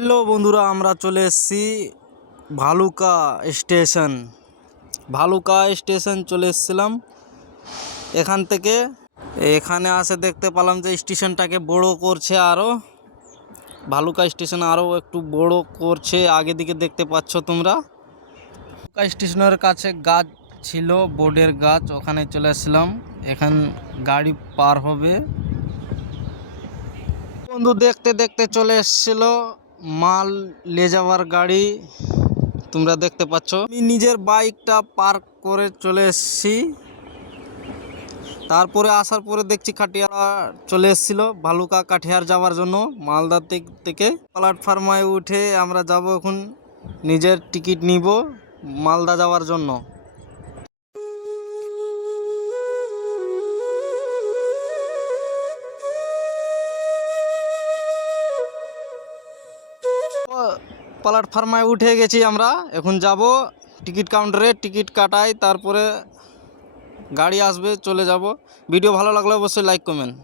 Hello বন্ধুরা, আমরা চলে এসেছি ভালুকা স্টেশন। চলে এসেছিলাম এখান থেকে। এখানে আসে দেখতে পেলাম যে স্টেশনটাকে বড় করছে, আরও ভালুকা স্টেশন আরও একটু বড় করছে। আগে দিকে দেখতে পাচ্ছ তোমরা। ভালুকা স্টেশনের কাছে গাছ ছিল, বোর্ডের গাছ, ওখানে চলে আসলাম। এখান গাড়ি পার হবে। বন্ধু দেখতে দেখতে চলে এসেছিল মাল লে যাওয়ার গাড়ি, তোমরা দেখতে পাচ্ছ। আমি নিজের বাইকটা পার্ক করে চলে এসেছি। তারপরে আসার পরে দেখছি কাঠিয়ারা চলে এসেছিল ভালুকা কাঠিয়ার যাওয়ার জন্য। মালদা থেকে প্ল্যাটফর্মে উঠে আমরা যাব এখন, নিজের টিকিট নিব মালদা যাওয়ার জন্য। প্ল্যাটফর্মে উঠে গেছি আমরা, এখন যাব টিকিট কাউন্টারে, টিকিট কাটাই, তারপরে গাড়ি আসবে, চলে যাব। ভিডিও ভালো লাগলে অবশ্যই লাইক কমেন্ট।